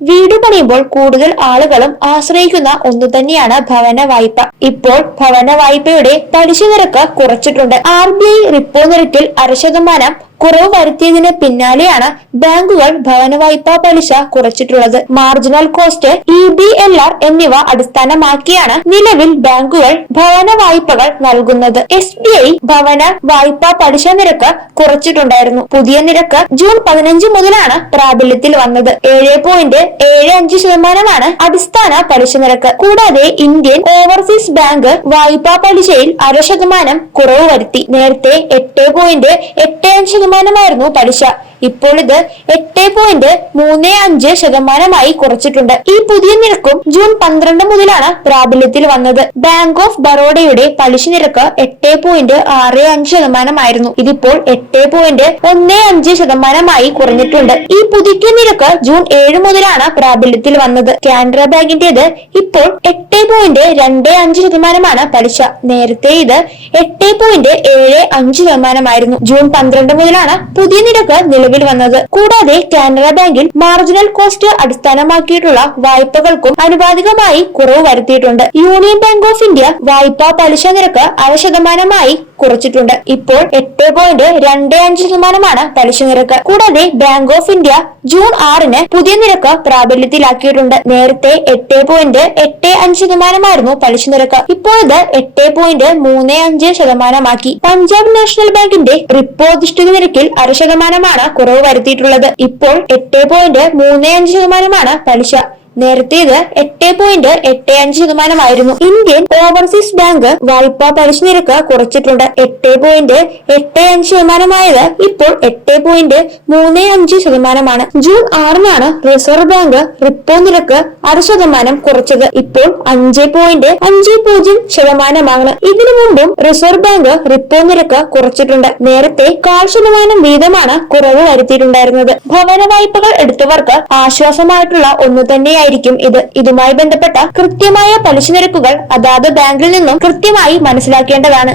വീട് പണിയുമ്പോൾ കൂടുതൽ ആളുകളും ആശ്രയിക്കുന്ന ഒന്നു തന്നെയാണ് ഭവന വായ്പ. ഇപ്പോൾ ഭവന വായ്പയുടെ പലിശ നിരക്ക് കുറച്ചിട്ടുണ്ട്. ആർ ബി ഐ റിപ്പോ നിരക്കിൽ അര ശതമാനം കുറവ് വരുത്തിയതിന് പിന്നാലെയാണ് ബാങ്കുകൾ ഭവന വായ്പാ പലിശ കുറച്ചിട്ടുള്ളത്. Marginal cost E B L R എന്നിവ അടിസ്ഥാനമാക്കിയാണ് നിലവിൽ ബാങ്കുകൾ ഭവന വായ്പകൾ നൽകുന്നത്. എസ് ബി ഐ ഭവന വായ്പാ പലിശ നിരക്ക് കുറച്ചിട്ടുണ്ടായിരുന്നു. പുതിയ നിരക്ക് ജൂൺ പതിനഞ്ച് മുതലാണ് പ്രാബല്യത്തിൽ വന്നത്. ഏഴ് പോയിന്റ് ഏഴ് അഞ്ച് ശതമാനമാണ് അടിസ്ഥാന പലിശ നിരക്ക്. കൂടാതെ ഇന്ത്യൻ ഓവർസീസ് ബാങ്ക് വായ്പാ പലിശയിൽ അര ശതമാനം കുറവ് വരുത്തി. നേരത്തെ എട്ട് പോയിന്റ് എട്ട് അഞ്ച് ശതമാനമായിരുന്നു പലിശ. ഇപ്പോൾ ഇത് എട്ട് പോയിന്റ് മൂന്ന് അഞ്ച് ശതമാനമായി കുറച്ചിട്ടുണ്ട്. ഈ പുതിയ നിരക്കും ജൂൺ പന്ത്രണ്ട് മുതലാണ് പ്രാബല്യത്തിൽ വന്നത്. ബാങ്ക് ഓഫ് ബറോഡയുടെ പലിശ നിരക്ക് എട്ട് പോയിന്റ് ആറ് അഞ്ച് ശതമാനമായിരുന്നു. ഇതിപ്പോൾ എട്ട് പോയിന്റ് ഒന്ന് അഞ്ച് ശതമാനമായി കുറഞ്ഞിട്ടുണ്ട്. ഈ പുതുക്കിയ നിരക്ക് ജൂൺ ഏഴ് മുതലാണ് പ്രാബല്യത്തിൽ വന്നത്. കാനറ ബാങ്കിന്റേത് ഇപ്പോൾ എട്ട് പോയിന്റ് രണ്ട് അഞ്ച് ശതമാനമാണ് പലിശ. നേരത്തെ ഇത് എട്ട് പോയിന്റ് ഏഴ് അഞ്ച് ശതമാനമായിരുന്നു. ജൂൺ പന്ത്രണ്ട് മുതലാണ് പുതിയ നിരക്ക് നിലവിൽ വന്നത്. കൂടാതെ കാനറ ബാങ്കിൽ മാർജിനൽ കോസ്റ്റ് അടിസ്ഥാനമാക്കിയിട്ടുള്ള വായ്പകൾക്കും അനുപാതികമായി കുറവ് വരുത്തിയിട്ടുണ്ട്. യൂണിയൻ ബാങ്ക് ഓഫ് ഇന്ത്യ വായ്പാ പലിശ നിരക്ക് അര ശതമാനമായി കുറച്ചിട്ടുണ്ട്. ഇപ്പോൾ എട്ട് പോയിന്റ് രണ്ട് അഞ്ച് ശതമാനമാണ് പലിശ നിരക്ക്. കൂടാതെ ബാങ്ക് ഓഫ് ഇന്ത്യ ജൂൺ ആറിന് പുതിയ നിരക്ക് പ്രാബല്യത്തിലാക്കിയിട്ടുണ്ട്. നേരത്തെ എട്ട് പോയിന്റ് എട്ട് അഞ്ച് ശതമാനമായിരുന്നു പലിശ നിരക്ക്. ഇപ്പോൾ ഇത് എട്ട് പോയിന്റ് മൂന്ന് അഞ്ച് ശതമാനമാക്കി. പഞ്ചാബ് നാഷണൽ ബാങ്കിന്റെ റിപ്പോ നിരക്കിൽ അര ശതമാനമാണ് കുറവ് വരുത്തിയിട്ടുള്ളത്. ഇപ്പോൾ എട്ട് പോയിന്റ് മൂന്ന് അഞ്ച് ശതമാനമാണ് പലിശ. നേരത്തെ ഇത് എട്ട് പോയിന്റ് എട്ട് അഞ്ച് ശതമാനമായിരുന്നു. ഇന്ത്യൻ ഓവർസീസ് ബാങ്ക് വായ്പാ പലിശ നിരക്ക് കുറച്ചിട്ടുണ്ട്. എട്ട് പോയിന്റ് എട്ട് അഞ്ച് ശതമാനമായത് ഇപ്പോൾ എട്ട് പോയിന്റ് മൂന്ന് അഞ്ച് ശതമാനമാണ്. ജൂൺ ആറിനാണ് റിസർവ് ബാങ്ക് റിപ്പോ നിരക്ക് അര ശതമാനം കുറച്ചത്. ഇപ്പോൾ അഞ്ച് പോയിന്റ് അഞ്ച് പൂജ്യം ശതമാനമാണ്. ഇതിനു മുമ്പും റിസർവ് ബാങ്ക് റിപ്പോ നിരക്ക് കുറച്ചിട്ടുണ്ട്. നേരത്തെ കാൽ ശതമാനം വീതമാണ് കുറവ് വരുത്തിയിട്ടുണ്ടായിരുന്നത്. ഭവന വായ്പകൾ എടുത്തവർക്ക് ആശ്വാസമായിട്ടുള്ള ഒന്നു തന്നെയായിരിക്കും ഇത്. ഇതുമായി ബന്ധപ്പെട്ട കൃത്യമായ പലിശ നിരക്കുകൾ അതാത് ബാങ്കിൽ നിന്നും കൃത്യമായി മനസ്സിലാക്കേണ്ടതാണ്.